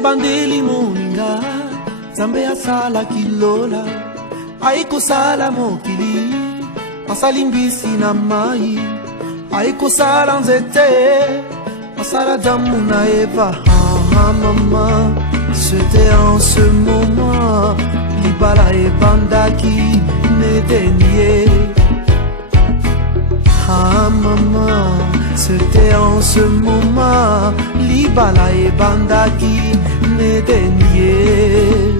ebandeli moninga Nzambe asala kilola aikosala mokili asali mbisi na mai aikosala nzete asala damu na Eva. Maman, c'était en ce moment libala ebandaki nedenie. Maman, c'était en ce moment libala ebandaki nedenie.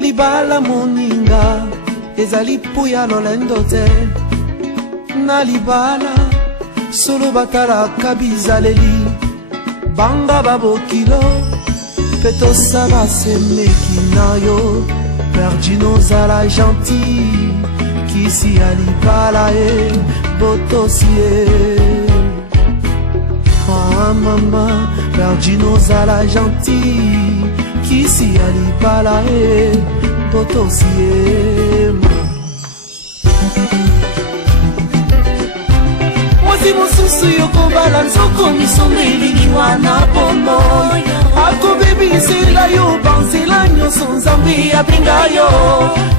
Libala moninga ezali puya lolendo te na libala solo batalaka bizaleli banga babokilo petosala semeki na yo perdi nozala gentil kisi ya libala e botosie. Mama perdi nozala gentil kisi ya libala e botosie. Mwasi mosusu yokobala nzoko misomeli wana bomo akobebisela yo banzela nyonso Nzambe abenga yo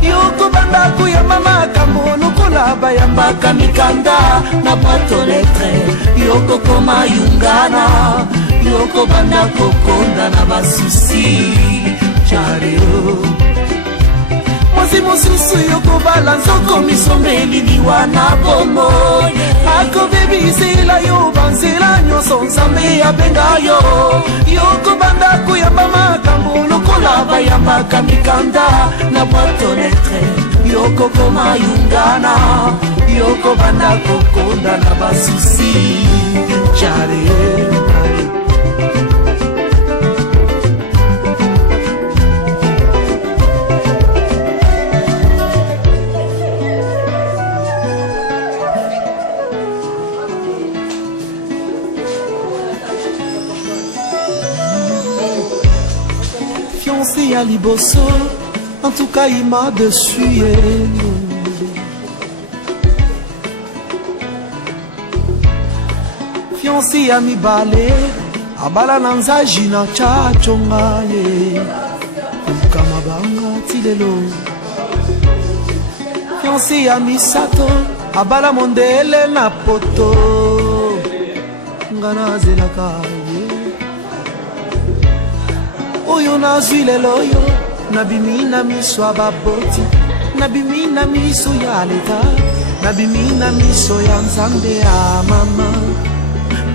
yokobanda koyamba makambo lokola bayambaka mikanda na boîte lettre yokokoma yungana yokobanda kokonda na basusi chareo. Mwasi mosusu yokobala nzoko misombeli liwana bomo akobebisela yo banzela nyonso Nzambe abenga yo yokobanda koyamba makambo lokola bayambaka mikanda na boîte lettre yokokoma yungana yokobanda kokonda na basusi chareo. Fiancé à Liboso, en tout cas il m'a dessus. Fiancé à mi balé, abala nanza jina chachonga ye, ukamabanga tilelo. Fiancé à mi sato, abala mondele na poto, ngana zelaka. Oyo nazwi lelo yo nabimi na miso ya baboti nabimi na miso ya leta nabimi na miso ya Nzambe ya mama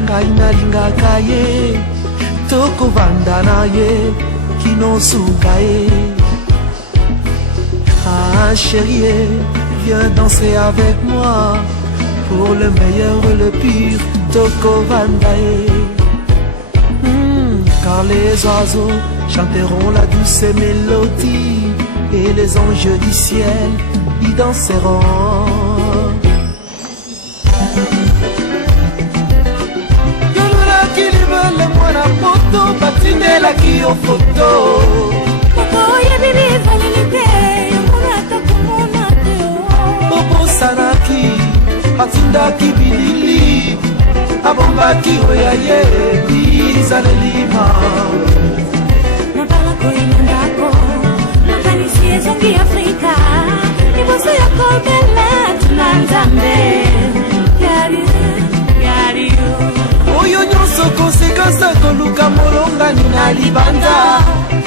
ngai nalingaka ye tokovanda na ye kinosuka ye. Ah chérie, viens danser avec moi pour le meilleur et le pire tokovanda ye. Car les oiseaux chanteront la douce mélodie et les anges du ciel y danseront. Yolora kilibele mwana poto batindela kiyo foto. Papa ya bibi valilite yomurata kumuna teo. Bobo sanaki atindaki bilili abombaki oyaye bizalelima. Zongi Afrika, iboso ya kobela tunanzambe. Yari yo. Oyo nyonso konsekansa koluka molongani na libanda.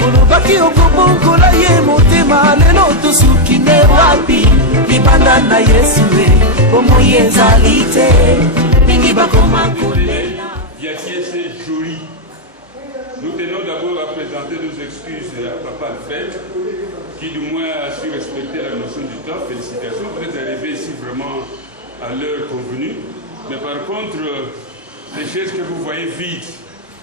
Olobaki okobongola ye motema lelo tosuki nde wapi. Libanda na Yesu omoyi ezali te. Mingi bakoma kolela. Viatier, c'est joli. Nous tenons d'abord à présenter nos excuses à Papa Alfred, qui du moins a su respecter la notion du temps. Félicitations, vous êtes arrivé ici vraiment à l'heure convenue. Mais par contre, les chaises que vous voyez vides,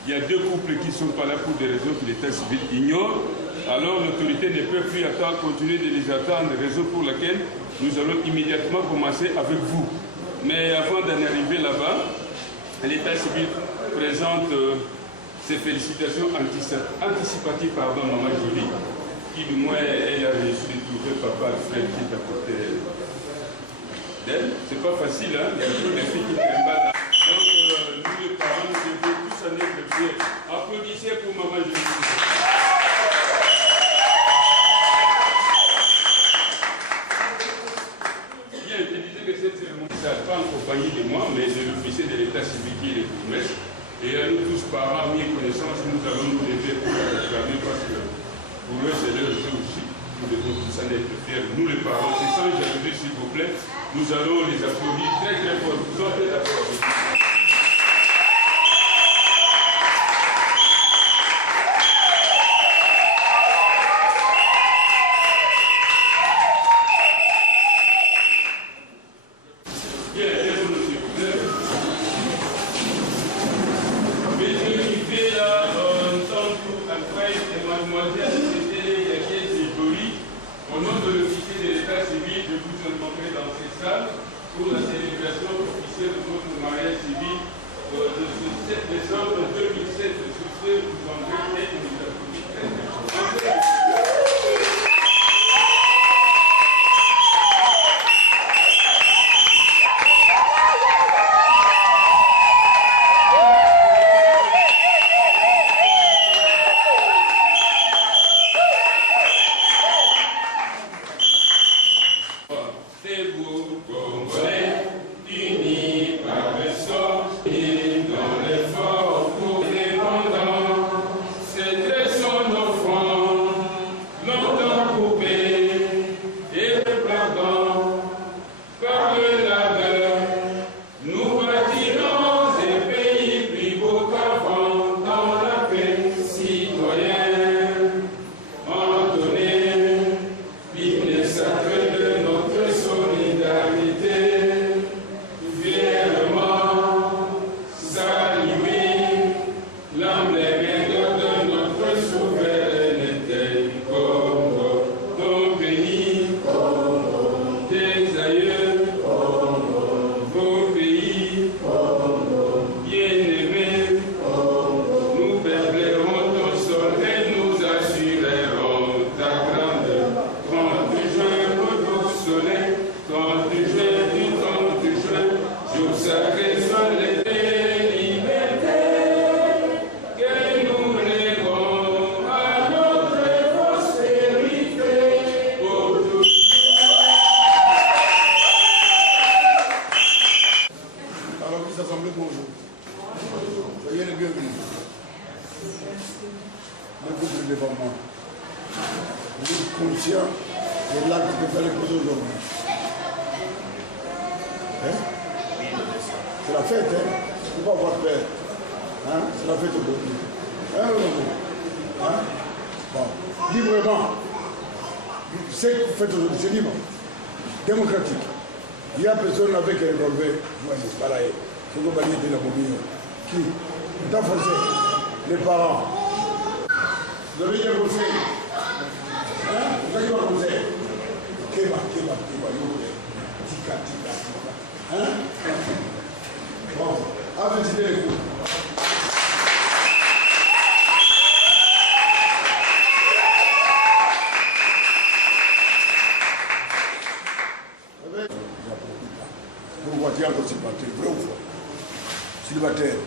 il y a deux couples qui ne sont pas là pour des raisons que l'État civil ignore. Alors l'autorité ne peut plus attendre, continuer de les attendre, raison pour laquelle nous allons immédiatement commencer avec vous. Mais avant d'en arriver là-bas, l'État civil présente ses félicitations anticipatives, pardon, Maman Jolie. qui du moins elle a réussi de trouver papa Alfred qui est à côté d'elle. C'est pas facile, hein? Il y a toujours des filles qui t'emballent. Donc nous les parents, nous devons tous en être fiers. Applaudissez pour maman Jésus. Bien, je disais que cette cérémonie, ça n'a pas en compagnie de moi, mais de l'officier de l'état civil qui est le bourgmestre. Et là, nous tous parents, mis connaissance, nous allons nous lever pour la réclamer parce que pour eux, c'est leur jeu aussi. Nous devons tous en être fiers. Nous, les parents, c'est sans jalousie, s'il vous plaît. Nous allons les applaudir très très fort. Vous en faites d'accord avec nous. Pour la célébration officielle de notre mariage civil de ce 7 décembre 2007. Sur ce, vous en et nous applaudissons très bien. C'est la fête, hein? Il ne faut pas avoir peur. Hein? C'est la fête aujourd'hui. Hein? Bon. Librement. Ce que vous faites aujourd'hui, c'est libre. Démocratique. Il n'y a personne avec un revolver. Voyez, c'est pareil. C'est comme aller de la mobile. Qui? T'as forcé. Les parents. Vous avez bien forcé. Hein? Vous avez bien forcé. Kéba. Tika. Hein? Bon, avertissez les coups. Vous voyez encore célibataire, vrai ou faux? Célibataire.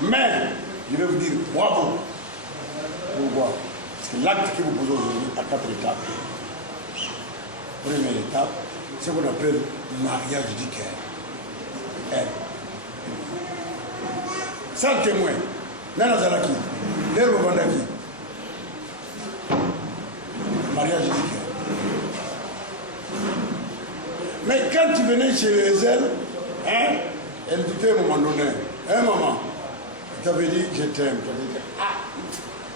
Mais, je vais vous dire bravo. Pourquoi? Parce que l'acte que vous posez aujourd'hui a 4 étapes. Première étape, c'est ce qu'on appelle mariage du cœur. Sans témoin, Nana Zalaki, Nero Vandaki. Mariage du cœur. Mais quand tu venais chez elle, hein, elle disait à un moment donné, hein maman, tu t'avais dit je t'aime. Tu avais dit, ah,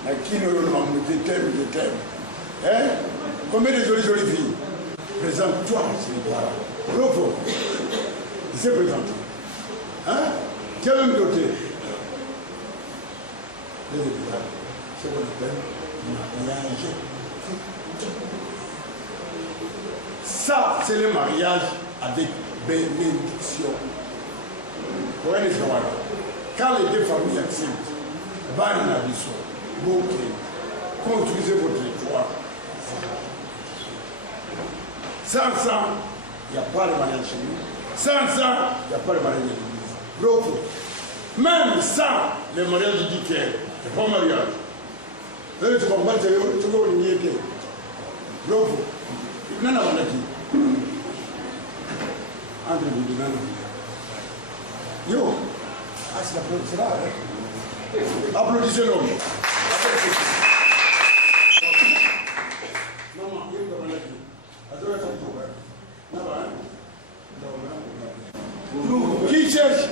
mais qui ne je t'aime. Hein? Combien de jolies filles? Présente-toi, c'est les parents. Repos. Il s'est présenté. Hein? Tu as même doté. C'est ce qu'on appelle mariage. Ça, c'est le mariage avec bénédiction. Pour un espoir. Quand les deux familles acceptent, Banana Bissot, construisez votre joie. Sans ça, il n'y a pas de mariage chez nous. Sans ça, il n'y a pas de mariage de l'église. Donc, même sans le mariage du cœur, c'est pas un mariage. Tu vas voir, tu vas voir, donc, non, non, on a dit. Entre vous, non, non. Yo, ah, c'est là, hein? Applaudissez l'homme. Maman, il y a une maladie. Qui cherche?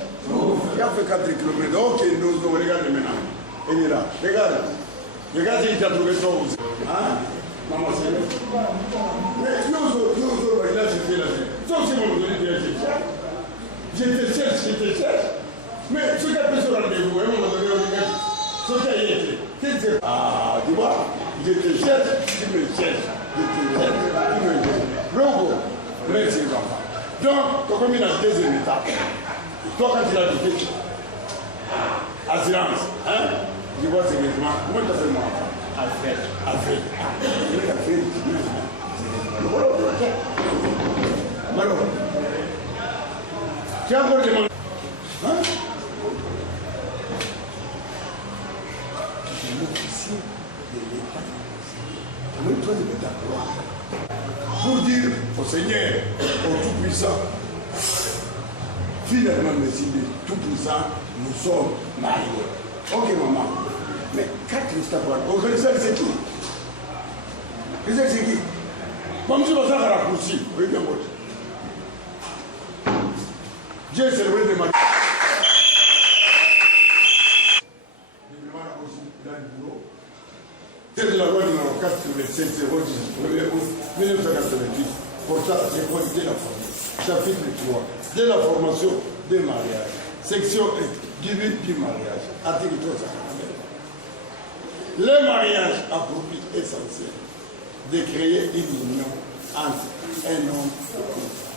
Il a fait 4 km. Ok, nous, regardez maintenant. Il est là. Regarde. Regarde s'il t'a trouvé ça aussi. Hein? Maman, c'est là. Mais nous, il a cherché là. Sauf si mon donné, tu as cherché. Je te cherche. Mais ce qu'a fait ce rendez-vous, à un moment donné, on dit, ce qui a été. Qu'est-ce que c'est? Ah, tu vois, je te cherche, tu me cherches. Je te cherche, tu me cherches. Bravo, merci, enfant. Donc, comme il a deuxième étape, toi, quand tu as dit, assurance, hein? Je vois sérieusement, comment tu appelles moi, enfant? Alfred. Alfred. Alors, tu as encore demandé. Hein? Tu es l'officier de l'État. Nous, toi, de ta gloire. Pour dire au Seigneur, au Tout-Puissant, finalement, merci de Tout-Puissant, nous sommes mariés. Ok, maman. Mais quand Christ a parlé, au Christ, c'est qui? Christ, c'est qui? Comme si on s'en raccourci. Oui, bien, moi. J'ai célébré des mariages. C'est de la loi numéro 4/27 1998. Pour ça, c'est pour dès la formation. Chapitre 3. Dès la formation des mariages. Section 1. Divine du mariage. Article 349. Le mariage a pour but essentiel de créer une union entre un homme et une femme.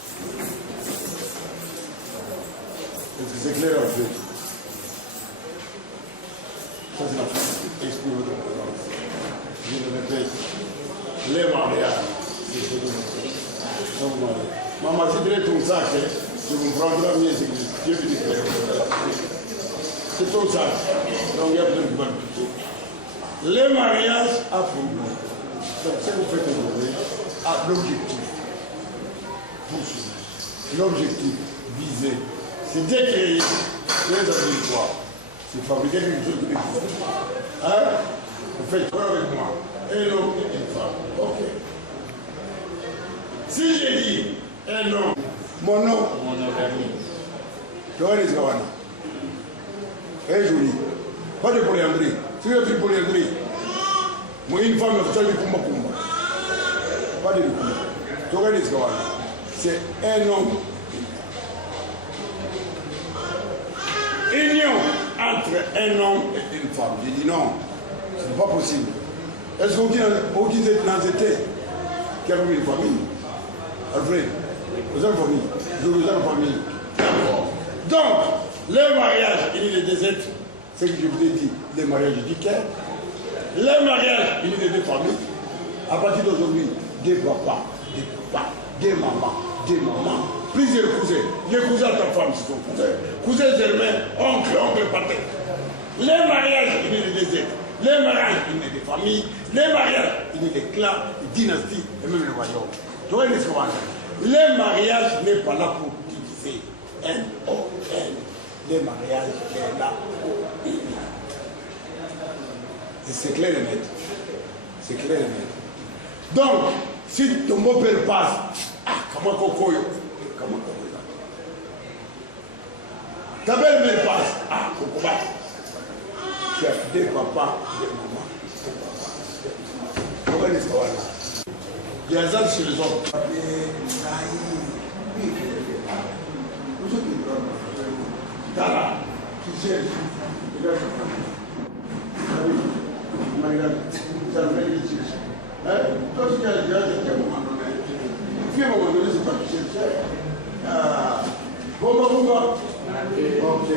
Est-ce que c'est clair en fait? Ça c'est la phrase qui exprime votre présence. Je le répète, les mariages, c'est ce que nous faisons. Maman, si tu es ton sac, tu me prendras mieux ce que Dieu te dit. C'est ton sac. Donc il y a besoin de bonne pitié. Les mariages à pour nous. Donc ce que vous faites aujourd'hui a l'objectif. L'objectif visé. C'est de créer les auditoires. C'est fabriquer quelque chose de l'existe. Hein? Vous faites quoi avec moi? Un homme et une femme. Ok. Si j'ai dit un homme, mon nom, Johannes Gawana. Très joli. Pas de polyandrie. Si vous avez polyandrie, moi une femme, je vais Kumba Kumba. Pas de Kumba. Johannes Gawana. C'est un homme. Union entre un homme et une femme. J'ai dit non, ce n'est pas possible. Est-ce que vous dites dans cette terre qu'il y a une famille? Alfred, vous avez une famille. Je vous ai une famille. Donc, le mariage unit les deux êtres, c'est ce que je vous ai dit, le mariage du cœur. Le mariage unit les deux familles. À partir d'aujourd'hui, des papas, des mamans, plusieurs cousins. Les cousins de ta femme, c'est ton cousin. Cousin germain, oncle pater. Les mariages unissent les deux êtres. Les mariages unissent des familles. Les mariages unissent des clans, des dynasties et même les royaumes. Tu vois, le mariage n'est pas là pour diviser. N-O-N. Le mariage est là pour unir. Et c'est clair et net. C'est clair et net. Donc, si ton beau-père passe, comment Kokoyo? Comment Kokoyo? Ta belle-mère passe, Kokoba. Tu as des papas, des mamans. Comment est-ce qu'on va là? Il y a ça chez les hommes. Tala, qui cherche. Toi, tu as déjà été à un moment donné. Puis à un moment donné, c'est pas que tu cherches. Bon. Ok.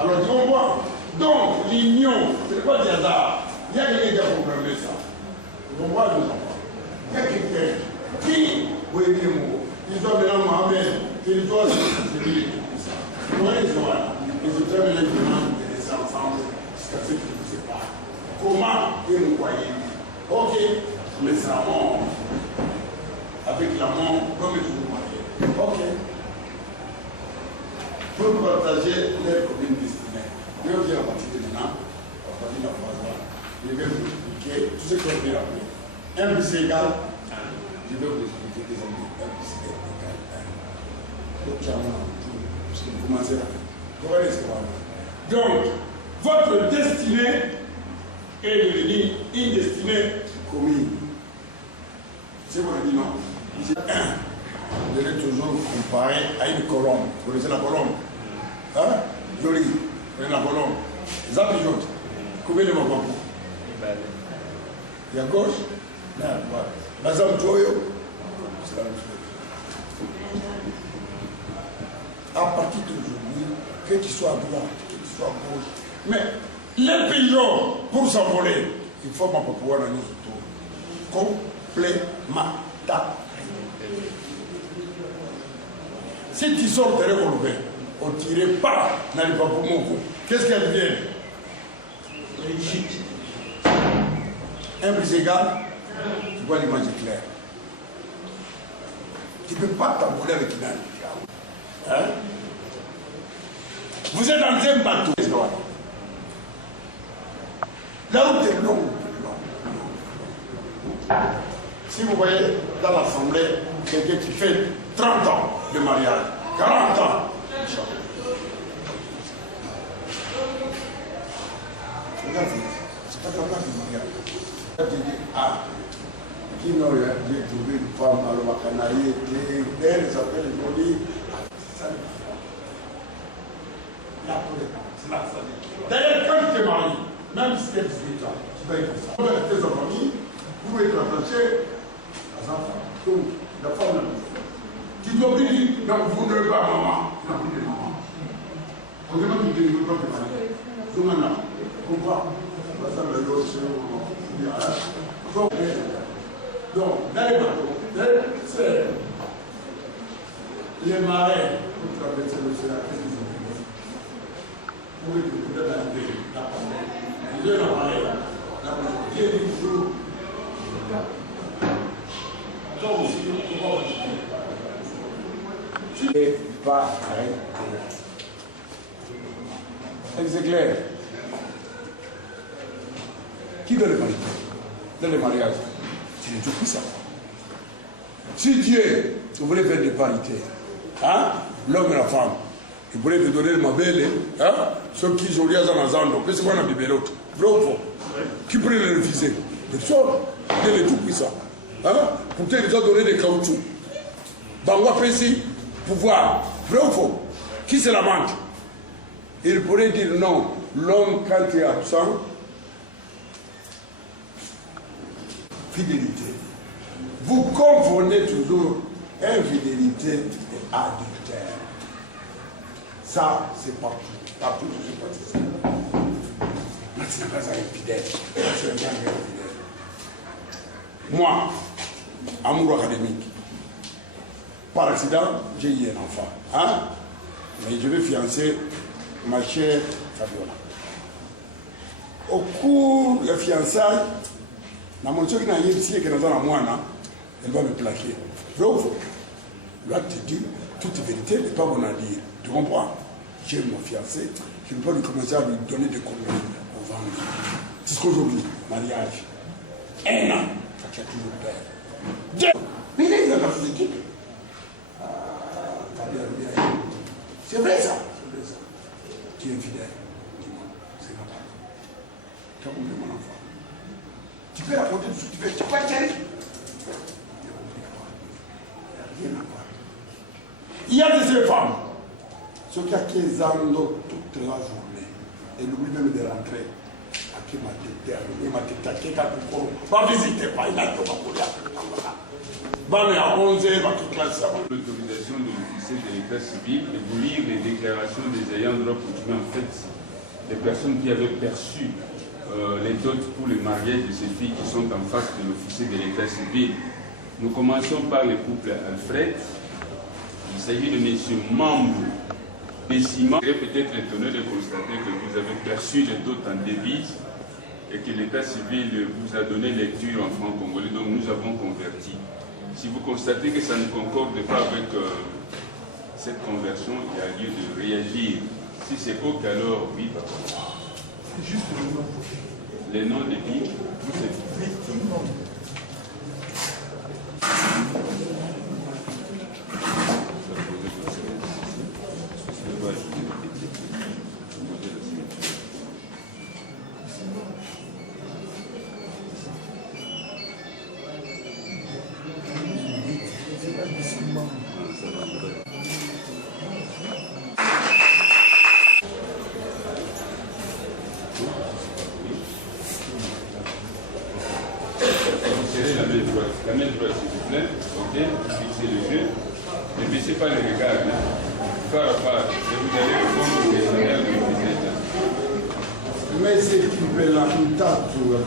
Alors, tu comprends? Donc, l'union, ce n'est pas du hasard. Il y a quelqu'un qui a programmé ça. Vous comprenez les enfants? Il y a quelqu'un qui, vous voyez les mots, ils ont maintenant Mohamed, ils doivent se dire ça. Vous voyez les enfants? Ils ont terminé les enfants jusqu'à ce qu'ils ne savent pas. Comment ils nous voyaient? Ok, mais c'est l'amour. Avec l'amour, comme ils vous voyez. Ok. Pour partager leur commune destinée. Mais on vient à partir de maintenant, à partir de la phrase là, je vais vous expliquer tout ce qu'on vient appeler. 1 plus égal, je vais vous expliquer des amis. 1 plus égal 1. Donc, parce que vous commencez là. Vous voyez ce que va. Donc, votre destinée est devenue une destinée commune. C'est ce qu'on a dit, non? Ici, 1. Vous devez toujours comparer à une colombe. Vous connaissez la colombe? Hein? Jolie. Vous connaissez la colombe? Les apigeotes. Combien de mamans? Il y a gauche? Là, voilà. La zone Joyo. C'est la même chose. À partir d'aujourd'hui, que tu sois à droite, que tu sois à gauche. Mais les pigeons, pour s'envoler, il faut pas pouvoir dans notre tour. Complément. Si tu sors de l'école, on ne tire pas dans les papous. Qu'est-ce qu'elle devient? Rigide. 1 plus égal, tu vois l'image est claire. Tu ne peux pas t'envoler avec une âme. Hein? Vous êtes dans un bateau. La route est longue. Si vous voyez dans l'assemblée quelqu'un qui fait 30 ans de mariage, 40 ans, regardez, c'est pas la place du mariage. Tu dis, ah, qui n'aurait trouvé une femme à l'Ouakanaï, elle s'appelle Jolie. D'ailleurs, quand tu te maries, même si tu es 18 ans, tu vas être comme ça. Vous êtes tes familles, vous pouvez être attaché à sa femme. Donc, la femme n'a plus. Tu t'obliges, donc vous ne pas maman, tu n'as plus de maman. On demande de ne pas te marier. Donc maintenant, pourquoi? Parce que le lot, donc, dans les bateaux, c'est les marins pour traverser l'océan. Vous pouvez vous donner la pandémie. Ils ont la marée. La pandémie. Dieu dit toujours. Donc, aussi, pourquoi tu n'es pas arrêté. C'est clair. Qui donne le mariage? Dans le mariage, c'est le Dieu qui ça. Si Dieu voulait faire des parités, hein, l'homme et la femme, il voulait te donner ma belle, hein, ceux qui ont lié dans la zone, mais c'est quoi la Bible l'autre? Vrai ou faux? Qui pourrait le refuser? Personne. Dieu est tout puissant. Hein? Pourtant, il nous a donné des caoutchoucs. Bangwa Pessi, pouvoir. Vrai ou faux? Qui se lamente? Il pourrait dire non. L'homme, quand il est absent, fidélité. Vous confondez toujours infidélité et adultère. Ça, c'est partout. Partout, c'est pas ça. Maintenant, pas infidèle. C'est un gars infidèle. Moi, amour académique. Par accident, j'ai eu un enfant. Hein? Mais je vais fiancer ma chère Fabiola. Au cours de la fiançailles, dans mon choc, il y a une fille qui est dans la moine, elle va me plaquer. Donc, là, tu dis, toute vérité n'est pas bonne à dire. Tu comprends? J'ai mon fiancé, je ne peux pas lui commencer à lui donner des conneries au ventre. Jusqu'aujourd'hui, mariage. 1 an, ça tient toujours père. Mais il est dans la équipe. C'est vrai ça. C'est vrai ça. Tu es infidèle. Dis-moi, c'est pas pareil. Tu as compris mon enfant. Tu peux raconter tout ce que tu veux. Tu peux pas y aller. Il n'y a rien à voir. Il y a de ces femmes. Ceux qui ont 15 ans toute la journée. Et n'oublie même de rentrer. Il m'a détaqué va visiter pas, il a tout à 11 heures, toute la semaine. L'autorisation de l'officier de l'état civil et vous lire les déclarations des ayants droit coutumiers en fait des personnes qui avaient perçu les dots pour le mariage de ces filles qui sont en face de l'officier de l'état civil. Nous commençons par le couple Alfred. Il s'agit de M. Mambo Bessima. Vous serez peut-être étonné de constater que vous avez perçu les dots en devise et que l'état civil vous a donné lecture en franc congolais, donc nous avons converti. Si vous constatez que ça ne concorde pas avec cette conversion, il y a lieu de réagir. Si c'est OK, alors oui, papa. Juste le nom. Les noms des filles, vous c'est Le nom. La main droite, s'il vous plaît. OK, fixez les yeux. Ne baissez pas les regards. Part à part. Et vous allez répondre aux questionnaires que vous êtes. Mais c'est qui peut la contact,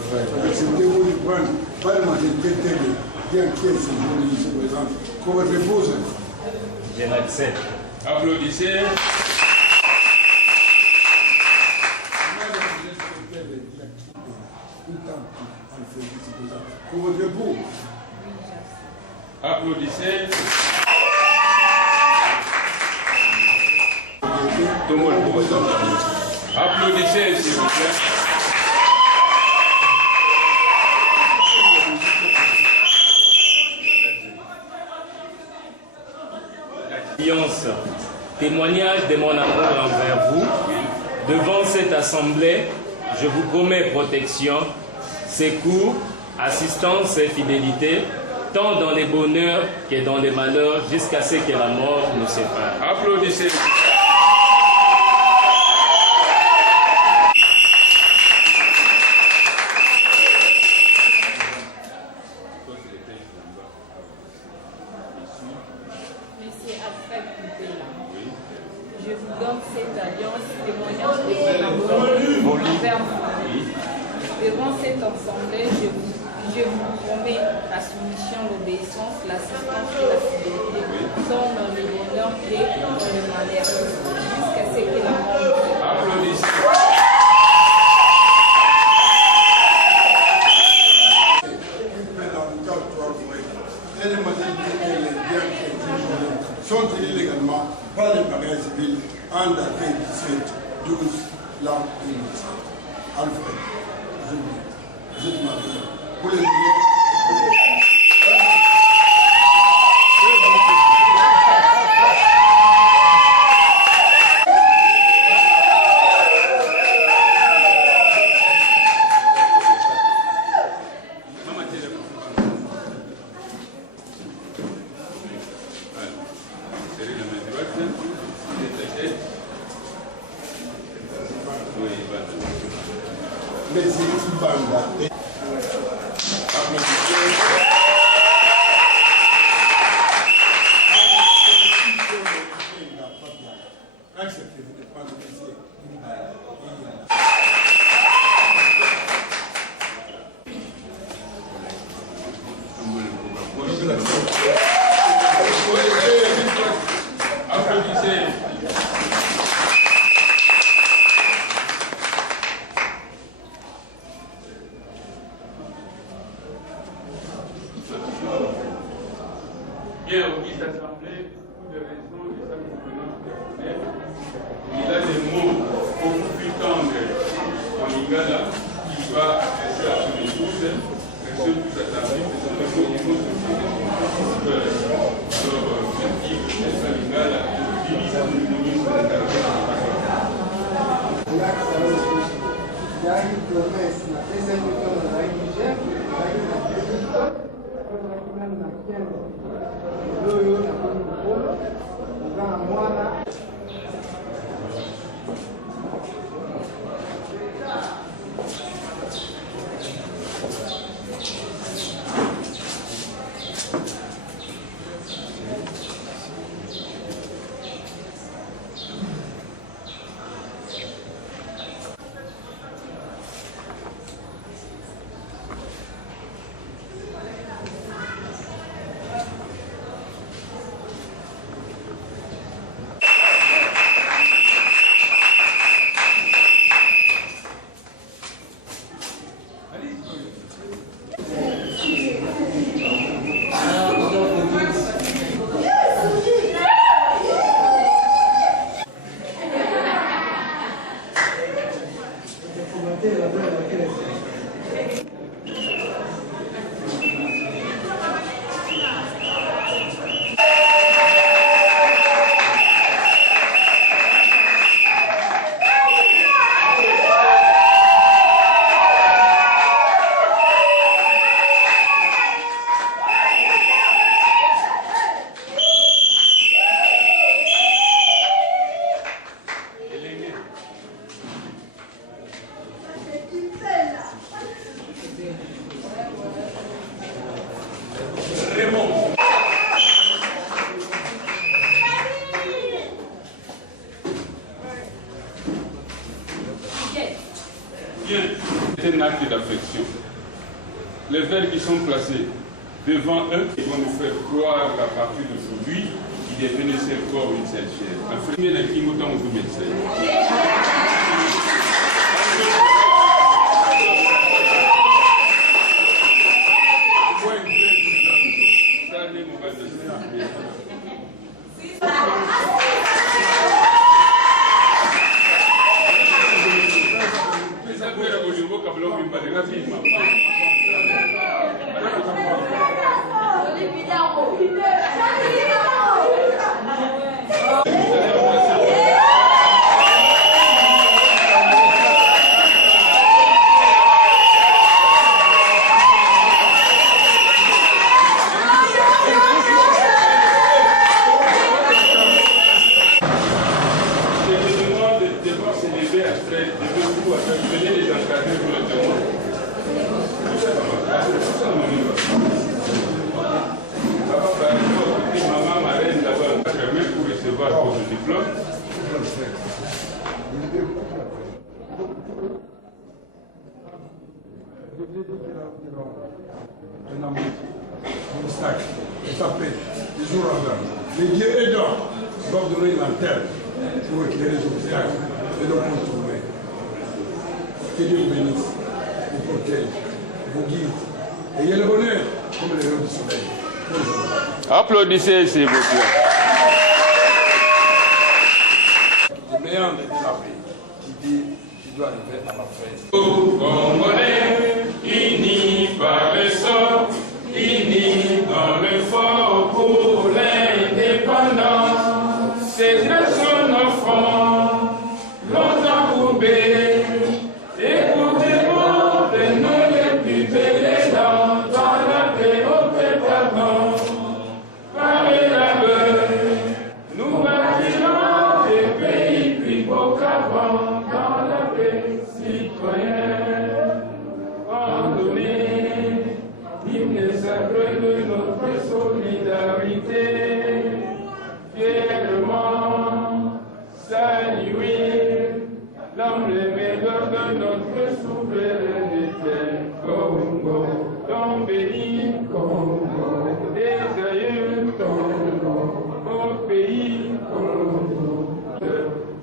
frère. C'est vous qui prennent. Pas le matin, bien qu'il y ait ce jour ici présent. Qu'on votre épouse. Je l'accepte. Applaudissez. Pour votre époux. Applaudissez. Tout le monde pour votre applaudissez, s'il vous plaît. Alliance, témoignage de mon amour envers vous. Devant cette assemblée, je vous promets protection, secours, assistance et fidélité, tant dans les bonheurs que dans les malheurs, jusqu'à ce que la mort nous sépare. Applaudissez. Monsieur Alfred Poupella, je vous donne cette alliance, témoignage de mon amour envers vous. Devant cette assemblée, je vous promets la soumission, l'obéissance, l'assistance et la fidélité, tant dans le bonheur que dans le malheur, jusqu'à ce que la mort nous sépare. Applaudissez. Sont illégalement par les mariages civils en date 17, 12, l'an 2017. Alfred, vous êtes marié. Pour les Bien, Auguste Assemblée, pour des raisons de sa compétence personnelle, il a des mots beaucoup plus tendres en lingala qu'il va adresser à tous les tous, restez plus attentifs, et c'est un mot qui faut se faire. Alors, je dis que c'est un lingala, divise à tout le monde, secrétaires qui sont placés devant eux, ils vont nous faire croire qu'à partir d'aujourd'hui, il est venu seul corps, une seule chair. Un premier d'un qui mouton ou médecin. Les dieux aidants doivent donner une lanterne pour éclairer les obstacles et le contourner. Que Dieu vous bénisse, vous protège, vous guide. Ayez le bonheur comme les rayons du soleil. Bonjour. Applaudissez s'il vous plaît. Le meilleur de la paix qui dit qu'il doit arriver à la fin. Congolais, unis par le sort, unis dans le fort pour l'indépendance. Ces nations enfants, longtemps courbés, écoutez-moi les noms les plus belles dans la paix au pétavant. Par les labeurs, nous bâtirons des pays plus beaux qu'avant dans la paix citoyenne. Randonnée, hymne sacré de notre solidarité. Fièrement saluer l'emblémaire de notre souveraineté. Congo, ton béni, Congo, des aïeux, Congo, au pays, Congo.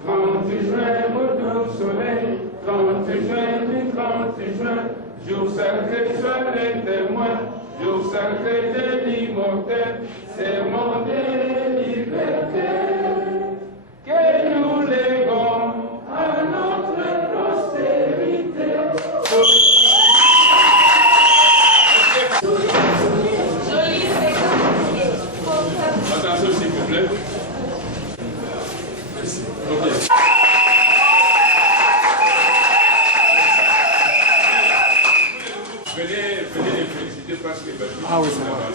30 juin, au doux soleil, 30 juin, du 30 juin, jour sacré, sois les témoins, jour sacré de l'immortel, serment de liberté, que nous léguons à notre postérité. Attention s'il vous plaît. Merci. Okay. Venez les féliciter parce que ah oui, c'est vrai.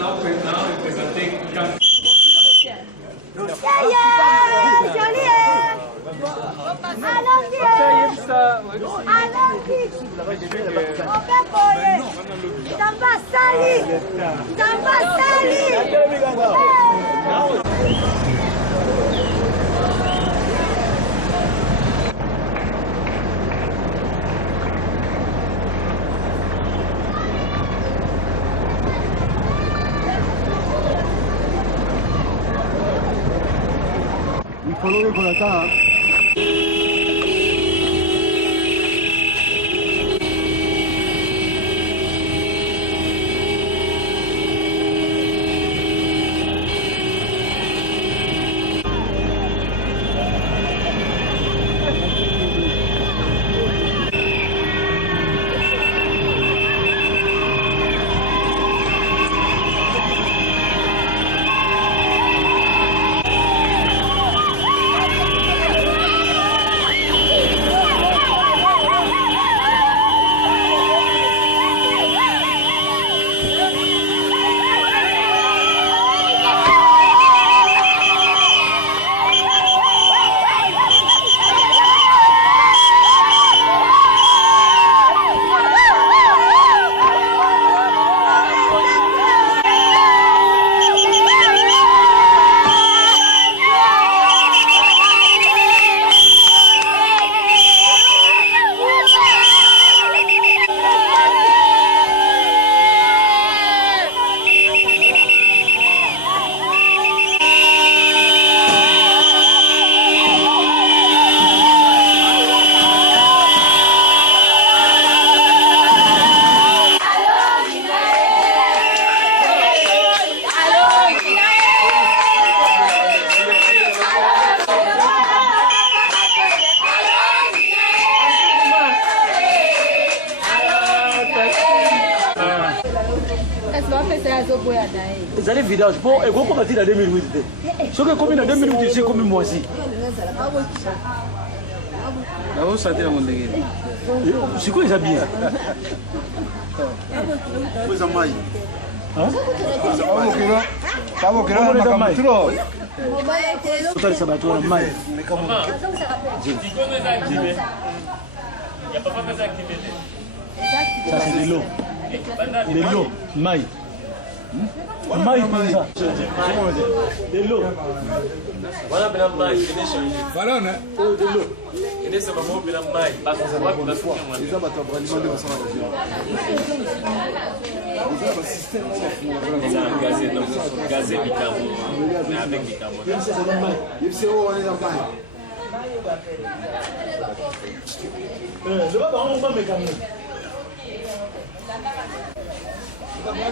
maintenant représenter Kank. Il faut l'ouvrir pour l'instant. Vous allez vidange. Bon, et vous pouvez partir dans 2 minutes. Ce que comme dans 2 minutes, c'est comme moi aussi. Vous sentez la montagne. C'est quoi les habits? Vous en maille. Hein? Ça va que là, ça va trop. Total, ça va trop en maille. Il n'y a pas besoin d'activer. Ça, c'est de l'eau. De l'eau, maille. Maille comme ça. De l'eau. Voilà, bien maille, venez changer. Voilà, non? De l'eau. Venez, c'est vraiment bien maille. Parce que c'est pas pour la foi. Les hommes attendent alimenter ensemble. C'est un gazé, donc gazé bicarbonate, mais avec bicarbonate. Il faut on est dans le bain. Je vais pas en mais quand même. La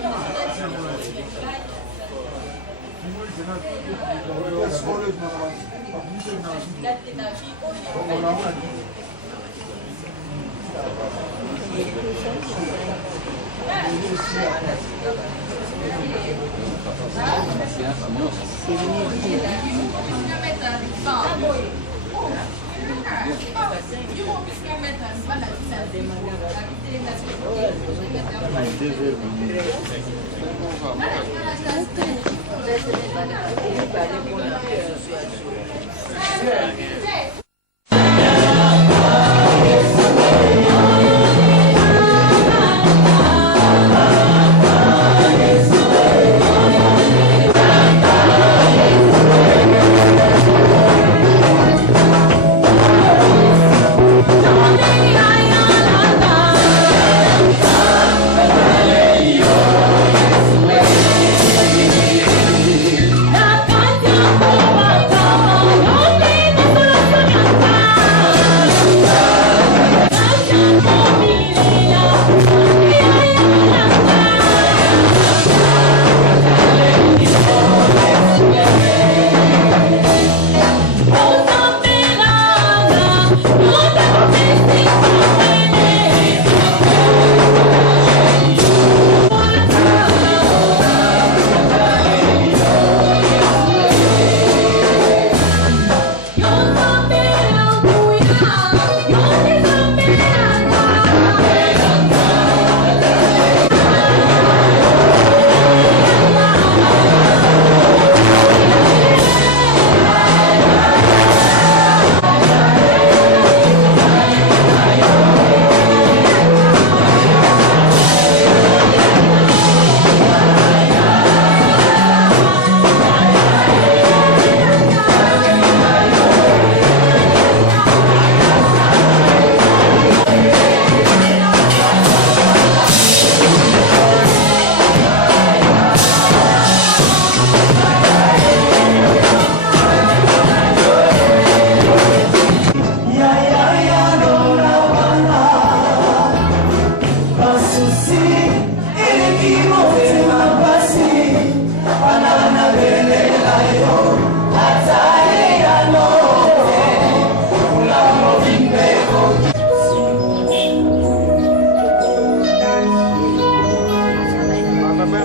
Nani,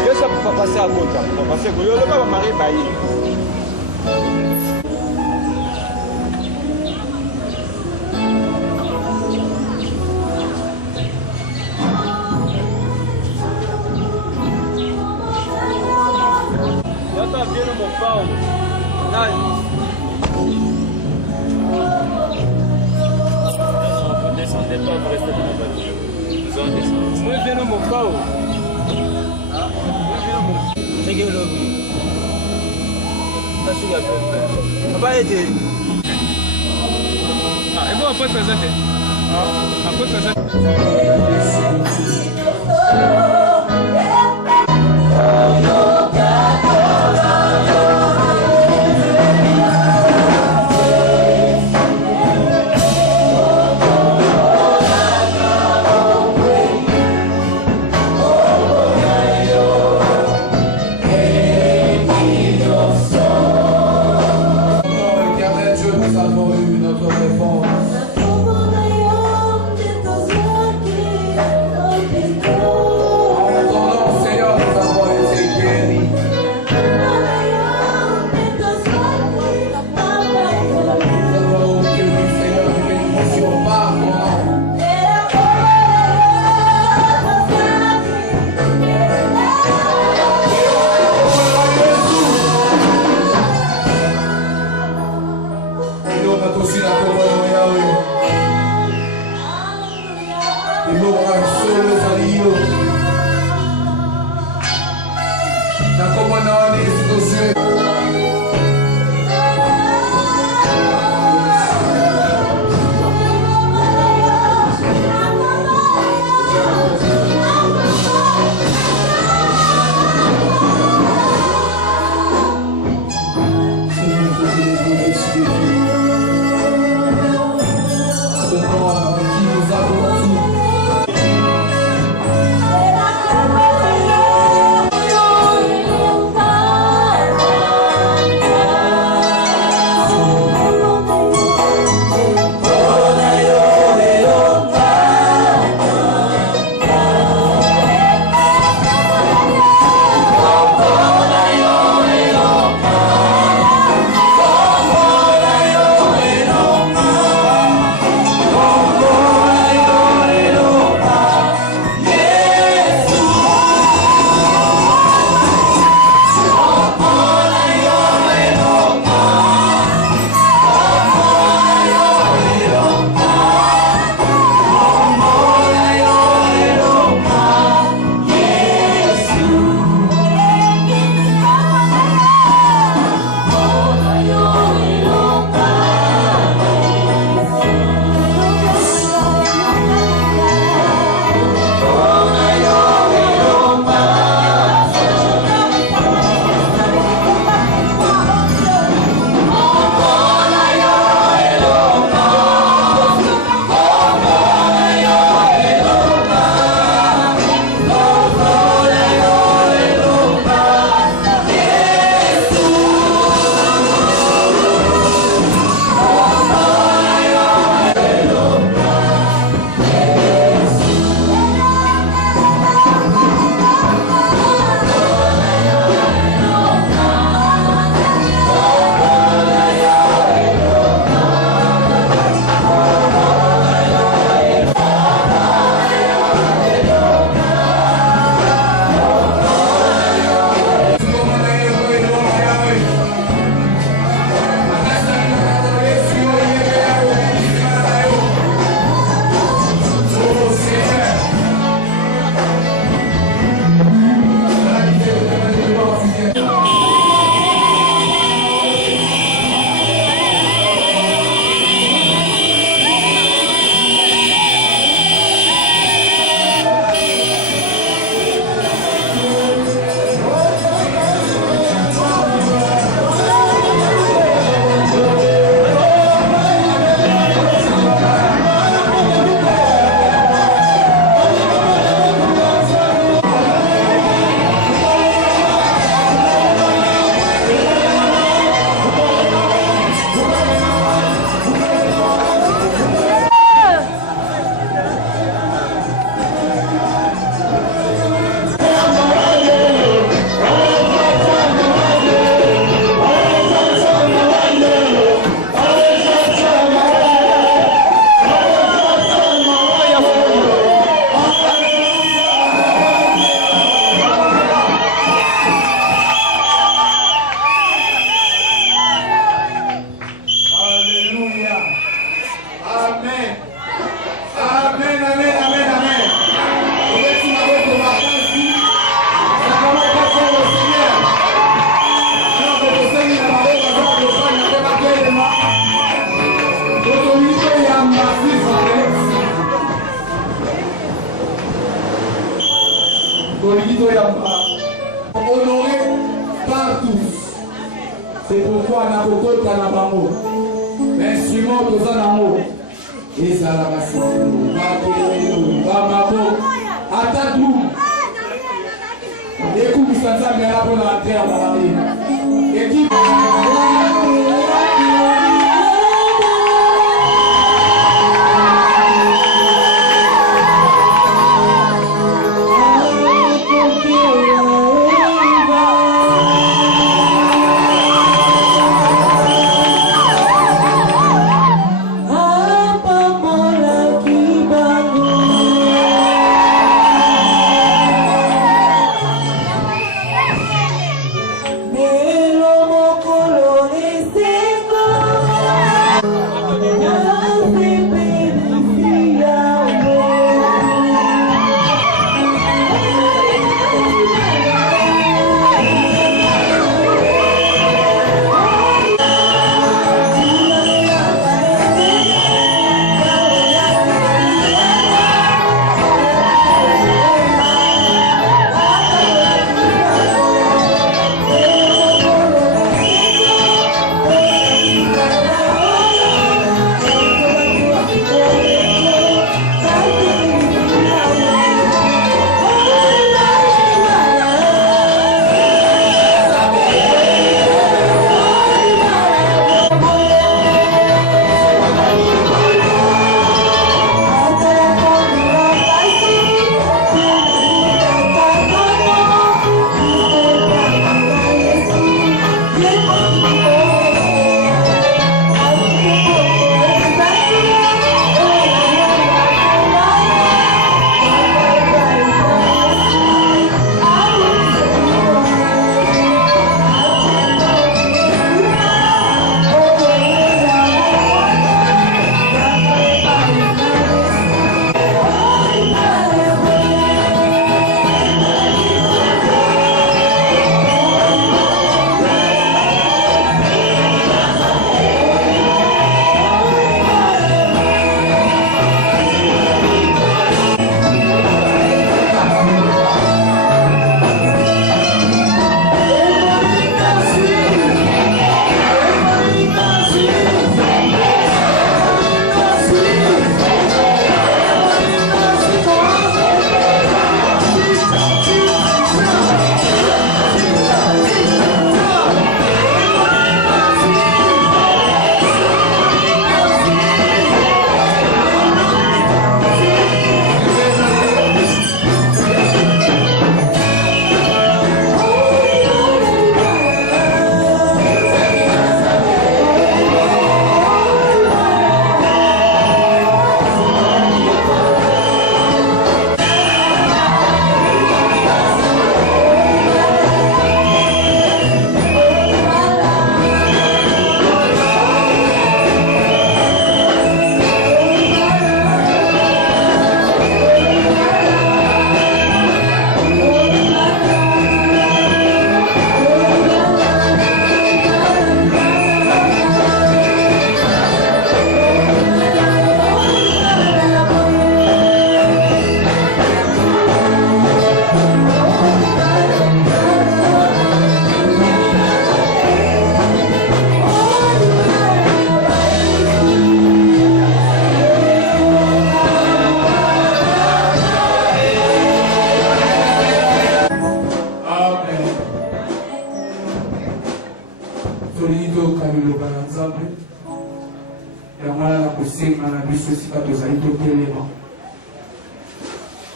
je sais pas passer à côté, parce que je ne vais pas marier bailler. Já tá vendo meu pau? Vous descendez pas, vous restez dans la voiture. Vous en descendez. Moi, je viens de mon pau. C'est que le bruit. Ça, c'est la peine. Papa était. Ah, et bon, après, présenter. Après, présenter. Oh kobota na bango instrument toza nango ezala basiki bakelelo bamabo ata dum ekumisa nzambe ala mpona ante ya balami ekipe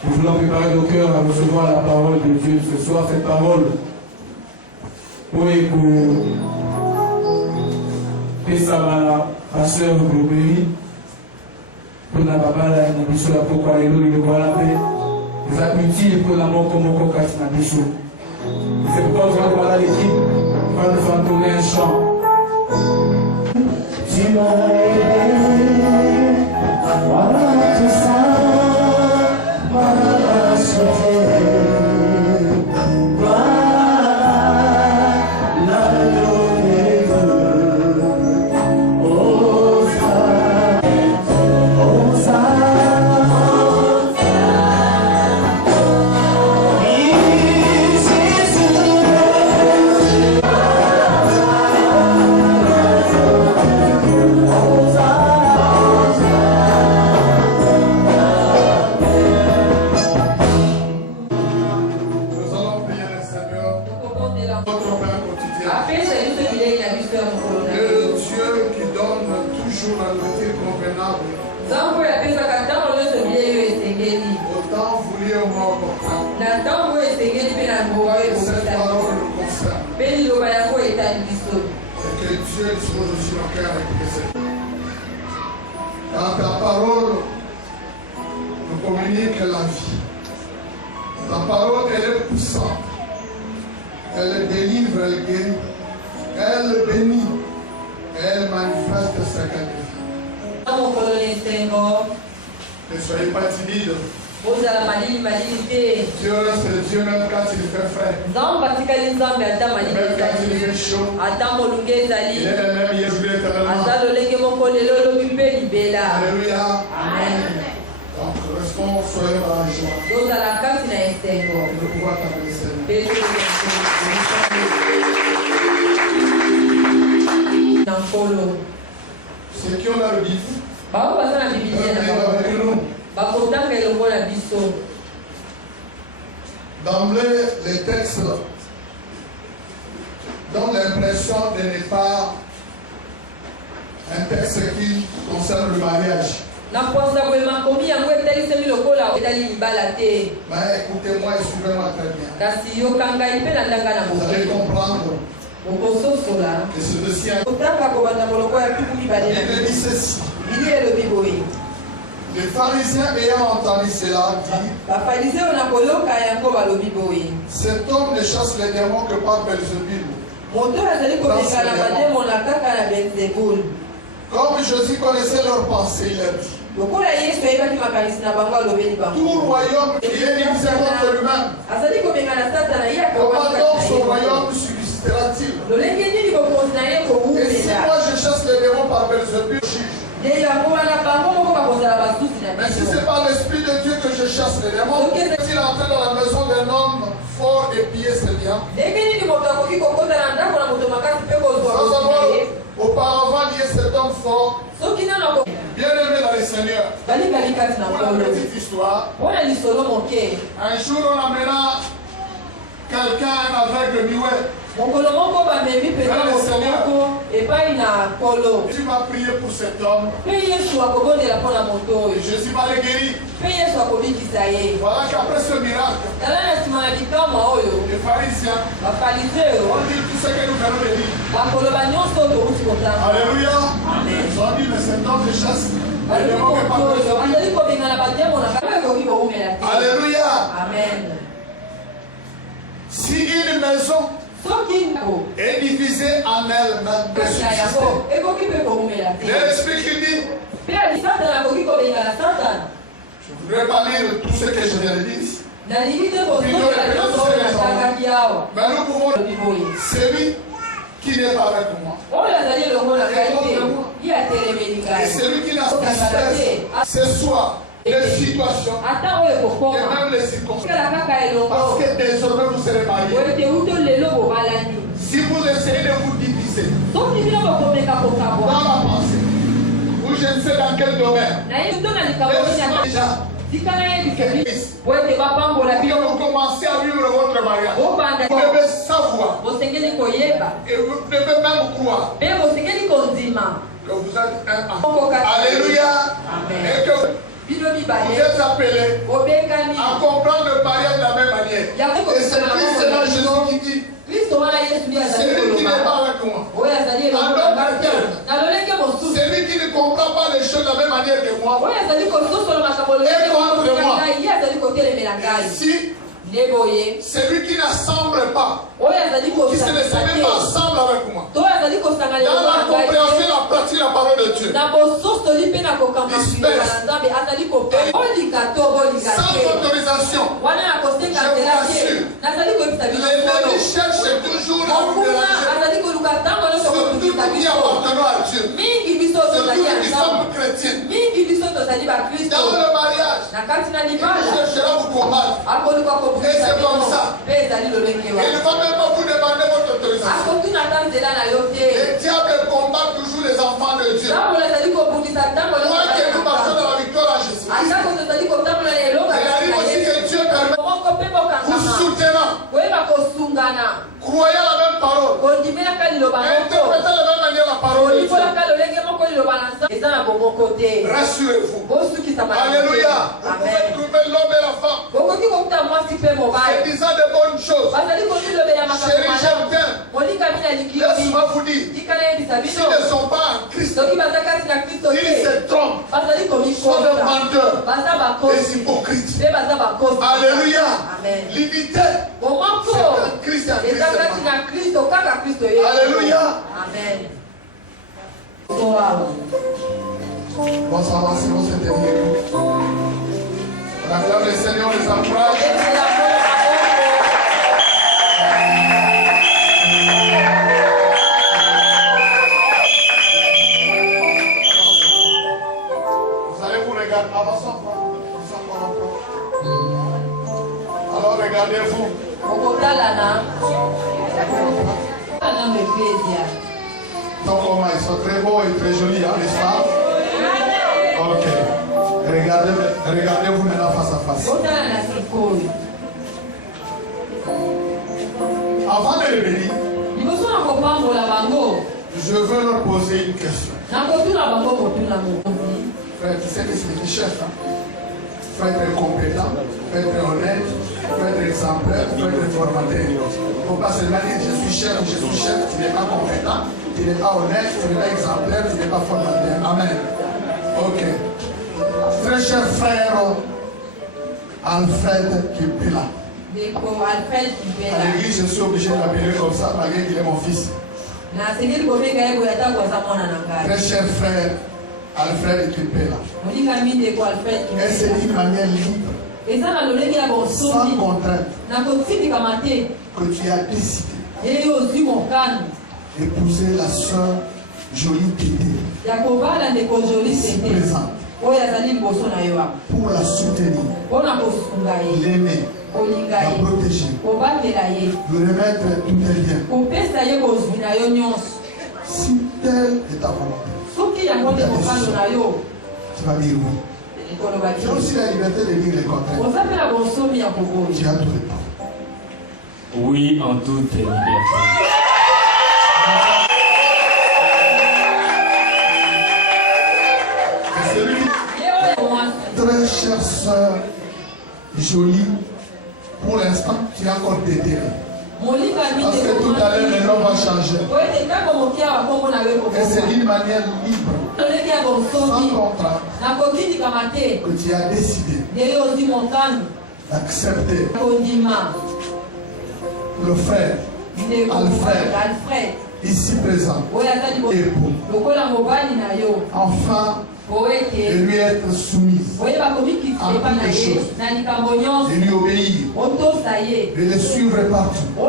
Nous voulons préparer nos cœurs à recevoir la parole de Dieu ce soir, cette parole. Oui, pour Pessamala, pasteur Globéry, pour la babala, la bichou, la pourquoi les loups, les voilà, vous êtes utiles pour la mort comme on casse la bichou. C'est pourquoi nous allons voir l'équipe, va nous faire tourner un chant. Tu m'as aidé, voilà tout ça. Oh, Zambo ya pesa katamo nyoso bileyo esengeli. Autant voulu au mort portant. Na tango esengeli pe na mboga we Cette parole nous concerne. pe liloba yango etali biso. Et que Dieu dispose aussi mon cœur à écouter cette parole. Car ta parole nous communique la vie. Ta parole, elle est puissante. Elle délivre, elle guérit. Elle bénit. Elle manifeste sa qualité. Ne soyez pas timide. Dieu reste Dieu même quand il fait frais. Même quand il fait chaud. Il est le même hier, il est éternellement. Alléluia. Amen. Donc restons, soyons dans la joie. De pouvoir t'appeler Seigneur. Ceux qui ont la Bible, avec nous. D'emblée, les textes donnent l'impression de ne pas un texte qui concerne le mariage. Mais écoutez-moi et suivez-moi très bien. Vous allez comprendre que ce dossier il dit ceci. Les pharisiens ayant entendu cela dit, cet homme ne chasse les démons que par Belzébul. Comme Jésus connaissait leurs pensées, il a dit, tout royaume qui est divisé contre lui-même, comment donc son royaume subsistera-t-il? Et si moi je chasse les démons par Belzébul, je juge. Mais si c'est par l'Esprit de Dieu que je chasse les démons, est-il entré dans la maison d'un homme fort et pillé ses biens? Sans avoir auparavant lié cet homme fort, bien aimé dans les Seigneurs. Pour la petite histoire, un jour on amena quelqu'un, un aveugle muet. Tu vas prier pour cet homme. Et Jésus va le guérir. Voilà qu'après ce miracle, les pharisiens ont dit tout ce que nous venons de dire. Alléluia. Ils ont dit, mais cet homme de chasse, il ne manque pas. Alléluia. Amen. Si une maison est divisée en elle-même, l'Esprit qui dit, je voudrais parler de tout ce que je viens de dire. Mais nous pouvons celui qui n'est pas avec moi. Et celui qui n'a pas ce soir. Les situations et même les circonstances. Parce que désormais vous serez mariés. Si vous essayez de vous diviser dans la pensée, ou je ne sais dans quel domaine, quand vous commencez à vivre votre mariage, vous devez savoir et vous devez même croire que vous êtes un enfant. Alléluia. Et que vous êtes appelés à comprendre le mariage de la même manière. Et c'est Christ, Jésus qui dit, celui qui n'est pas avec moi, celui qui ne comprend pas les choses de la même manière que moi, est contre moi. Si celui qui n'assemble pas, qui se ne met pas ensemble avec moi, dans la compréhension et la pratique de la parole de Dieu, disperse, sans autorisation, l'ennemi cherche toujours à vous déranger, surtout qui appartenant à Dieu, surtout qui sommes chrétiens. Dans le mariage, il cherchera à vous combattre. Et c'est comme ça. Il ne va même pas vous demander votre autorisation. Le diable combat toujours les enfants de Dieu. Moi que nous marchons dans la victoire à Jésus. Il arrive aussi que Dieu permet vous soutenant, croyant la même parole, interprétant de la même manière la parole de Dieu. mon côté. Rassurez-vous. Alléluia. Alléluia. Vous pouvez trouver l'homme et la femme. Se disant de bonnes choses. Chérie, j'aime bien. Laisse-moi vous dire. S'ils ne sont pas en Christ, ils se trompent. Sont des menteurs. Des hypocrites. Alléluia. L'unité. C'est en Christ et en Christ. Alléluia. Amen. On s'avance, on se dédie. On acclame le Seigneur, on les encourage. Vous allez vous regarder. Avançons encore un peu. Alors regardez-vous. Donc comment ils sont très beaux et très jolis, hein, n'est-ce pas? Ok. Regardez-vous maintenant face à face. Avant de les bénir, je veux leur poser une question. Frère, tu sais que c'est le chef, hein? Il faut être compétent, il faut être honnête, il faut être exemplaire, il faut être formateur. Il ne faut pas seulement dire je suis chef, tu n'es pas compétent, tu n'es pas honnête, tu n'es pas exemplaire, tu n'es pas formateur. Amen. Ok. Très cher frère Alfred Kipela. À l'église, je suis obligé de l'appeler comme ça, malgré qu'il est mon fils. Très cher frère Alfred Kipela. Elle s'est dit de manière libre, sans contrainte, que tu as décidé d'épouser la soeur Jolie Tété, ici présente, pour la soutenir, l'aimer, la protéger, lui remettre tout est bien. Si telle est ta volonté, tu vas dire oui. Tu as aussi la liberté de dire le contraire. Tu as tout répondre. Oui, en toute liberté. Très chère sœur Jolie, pour l'instant, tu es encore déterré. Parce que tout à l'heure, le nom va changer. Et c'est d'une manière libre, sans contrat, que tu as décidé d'accepter le frère Alfred, ici présent, époux, enfin, de lui être soumise à toutes les choses, de lui obéir, de le suivre partout, de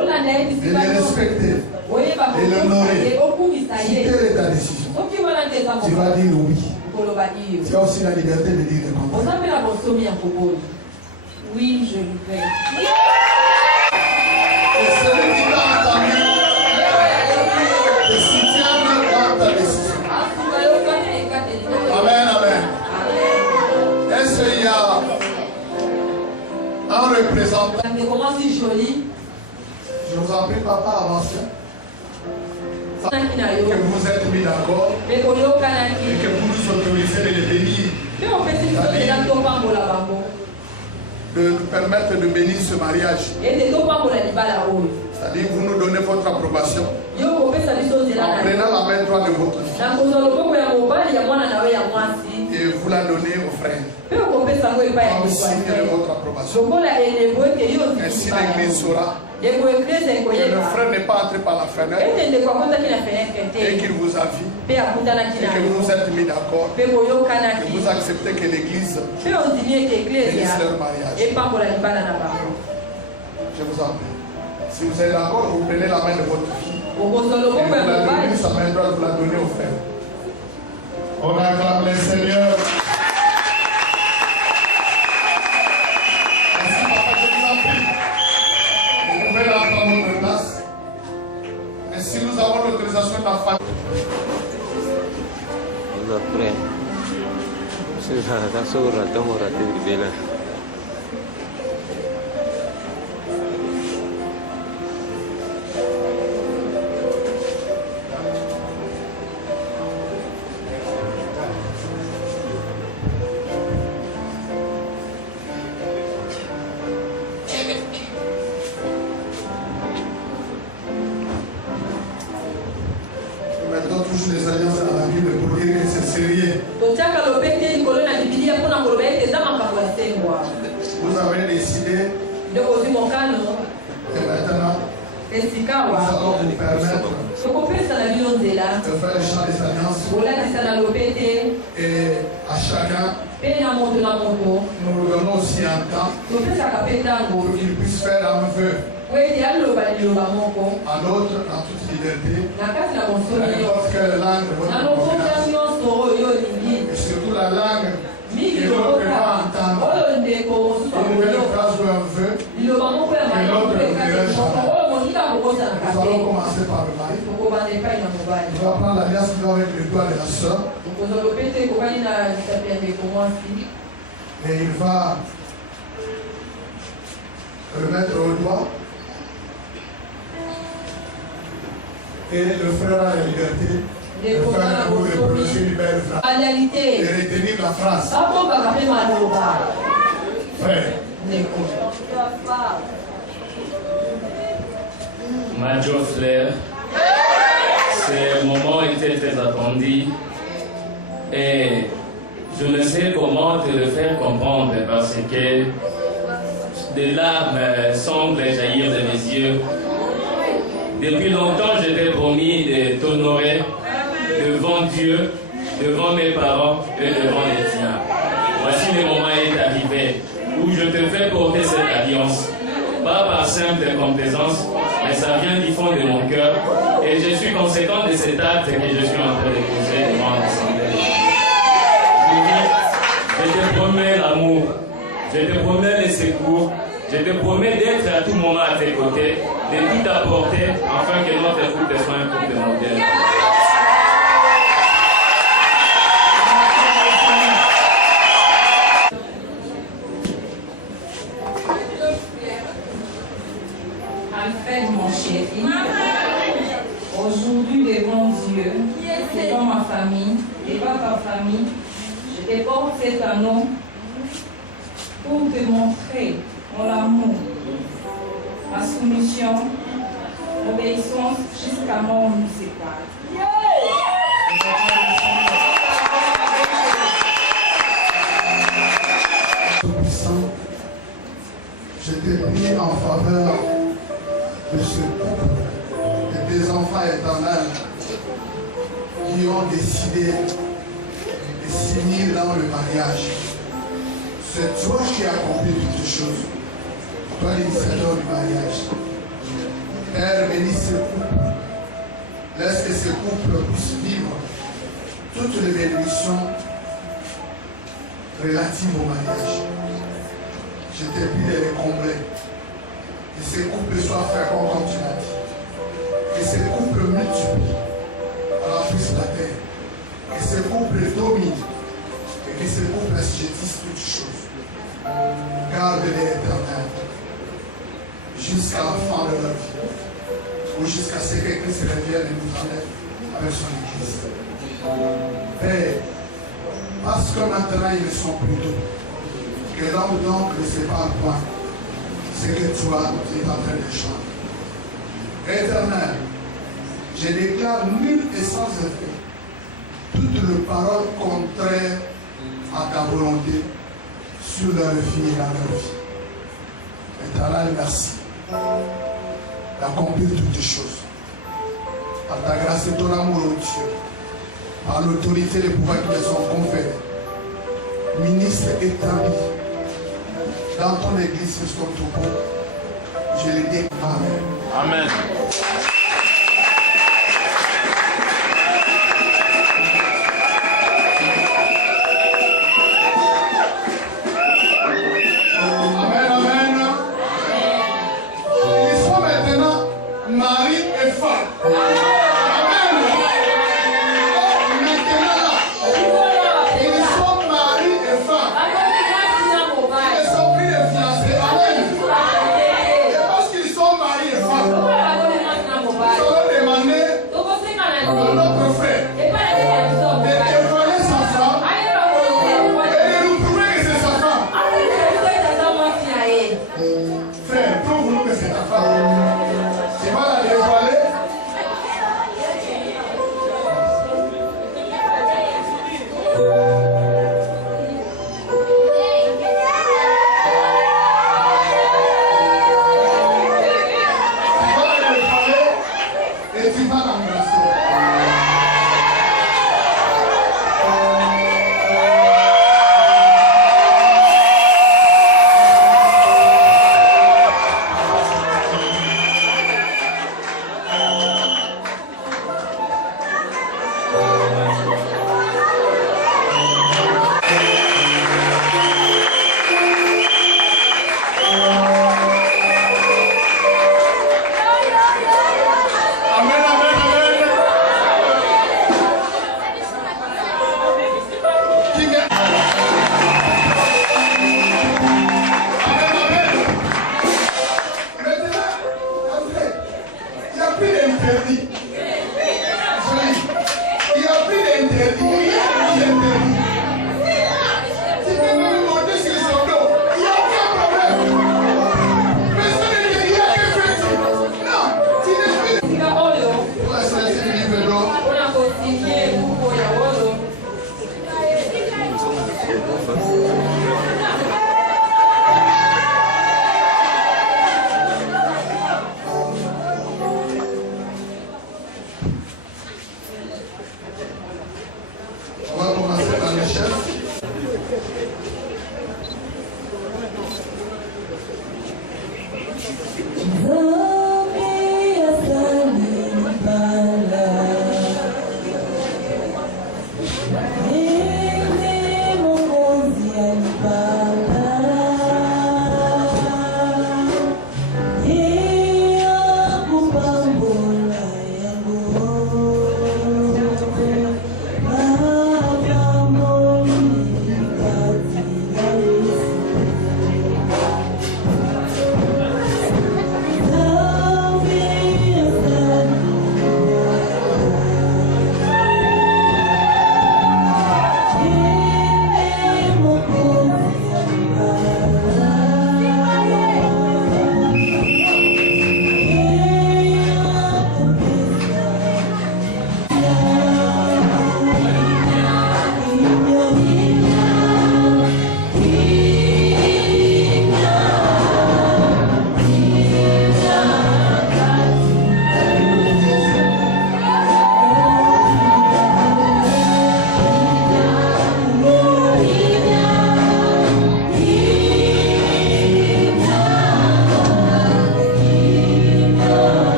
le respecter, de l'honorer. Si telle est ta décision, tu vas dire oui. Tu as aussi la liberté de dire le contraire. Oui, je le fais. Et celui qui t'a entendu te soutient dans ta décision. Amen, amen. Est-ce qu'il y a un représentant? Je vous en prie, papa, avancez. Que vous êtes mis d'accord et que vous nous autorisez de les bénir. De nous permettre de bénir ce mariage. C'est-à-dire vous nous donnez votre approbation en prenant la main droite de votre fille et vous la donnez au frère comme signe de votre approbation. Ainsi l'église saura que le frère n'est pas entré par la fenêtre et qu'il vous a vu et que vous vous êtes mis d'accord et que vous acceptez que l'église bénisse leur mariage. Je vous en prie. Si vous êtes d'accord, vous prenez la main de votre fille et vous la donnez, sa main droite, vous la donnez au frère. On acclame le Seigneur. Merci papa, je vous en prie. Vous pouvez la prendre à votre place. Et si nous avons l'autorisation de la famille. Après, c'est ça, ça sort à temps, on a été là. alliance dans la Bible pour dire que c'est sérieux. Vous avez décidé et maintenant nous allons vous permettre de faire le chant des alliances et à chacun nous nous donnons aussi un temps pour qu'il puisse faire un vœu à l'autre dans toute liberté, n'importe quelle langue de votre confiance, et surtout la langue que l'autre ne peut pas entendre. Une nouvelle phrase ou un vœu que l'autre ne verra jamais. Nous allons commencer par le mari. On va prendre l'alliance avec le doigt de la soeur. Et il va le mettre au doigt. Et le frère a la liberté de faire de prononcer une belle phrase. Et retenir la phrase. Frère. Major Flair, ce moment était très attendu et je ne sais comment te le faire comprendre parce que des larmes semblent jaillir de mes yeux. Depuis longtemps, je t'ai promis de t'honorer devant Dieu, devant mes parents et devant les tiens. Voici le moment est arrivé où je te fais porter cette alliance. Pas par simple complaisance, mais ça vient du fond de mon cœur et je suis conséquent de cet acte que je suis en train de poser devant l'Assemblée. Je te promets l'amour, je te promets le secours, je te promets d'être à tout moment à tes côtés, de tout apporter afin que notre couple soit un couple modèle. Alfred, mon chéri, aujourd'hui devant Dieu, devant ma famille, devant ta famille, je te porte cet anneau pour te montrer mon amour, ma soumission, l'obéissance jusqu'à mort nous sépare. Tout-Puissant, je te prie en faveur de ce couple et des enfants éternels qui ont décidé de s'unir dans le mariage. C'est toi qui as accompli toutes ces choses. Toi l'initiateur du mariage. Père, bénis ce couple. Laisse que ce couple puisse vivre toutes les bénédictions relatives au mariage. Je te prie de les combler. Que ces couples soient féconds comme tu l'as dit. Que ces couples multiplient à la plus de la terre. Que ces couples dominent. Et que ces couples assujettissent toutes choses. Garde-les éternels. Jusqu'à la fin de leur vie. Ou jusqu'à ce que Christ revienne et nous enlève avec son Église. Père, parce que maintenant ils ne sont plus doux. Que l'homme donc ne sépare point. C'est que toi, tu es en train de chanter. Éternel, je déclare nul et sans effet toutes les paroles contraires à ta volonté sur leur vie et dans leur vie. Éternel, merci d'accomplir toutes les choses. Par ta grâce et ton amour, oh Dieu, par l'autorité et les pouvoirs qui te sont conférés, ministre établi dans ton église, c'est ton troupeau. Je le dis. Amen. Amen. Amen, amen. Ils sont maintenant mari et femme. Amen. Maintenant là, ils sont mari et femme. Ils sont pris de fiancés. Amen. Et parce qu'ils sont mari et femme,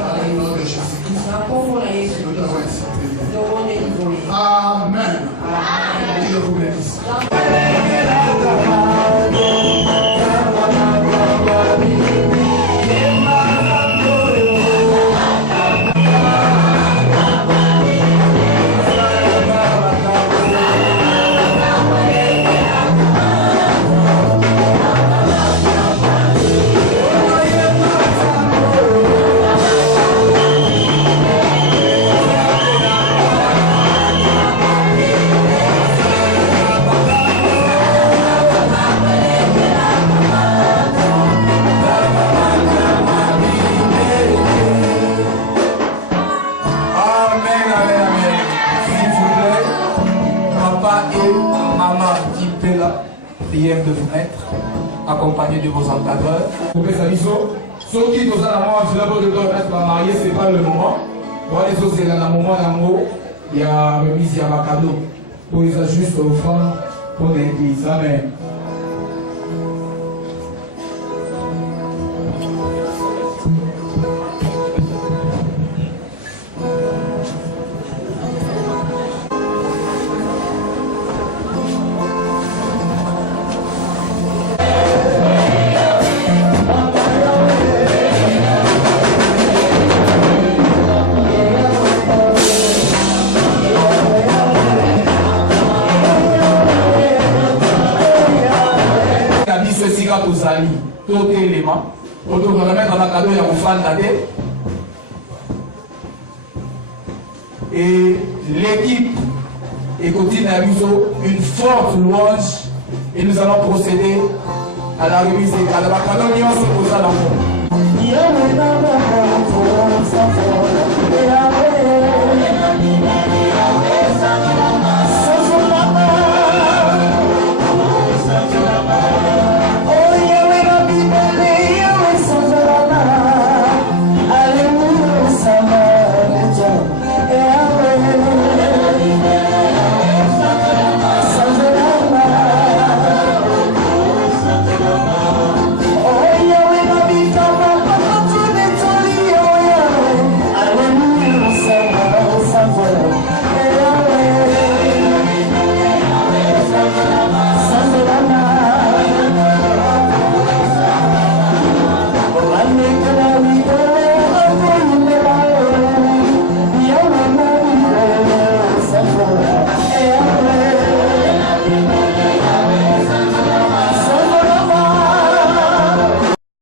Dans le nom de Jésus-Christ. prière de vous mettre, accompagné de vos encadreurs. Pour que ça ceux qui nous ont d'abord de mettre à marier, ce n'est pas le moment. Moi, les autres, c'est le moment où il y a remise, il y a un cadeau. Pour les ajustes offrandes pour l'église. Amen. Tout élément, pour nous remettre dans un cadeau, il y a et l'équipe écoutine à une forte louange et nous allons procéder à la remise des cadeaux. La cadeau, il y a un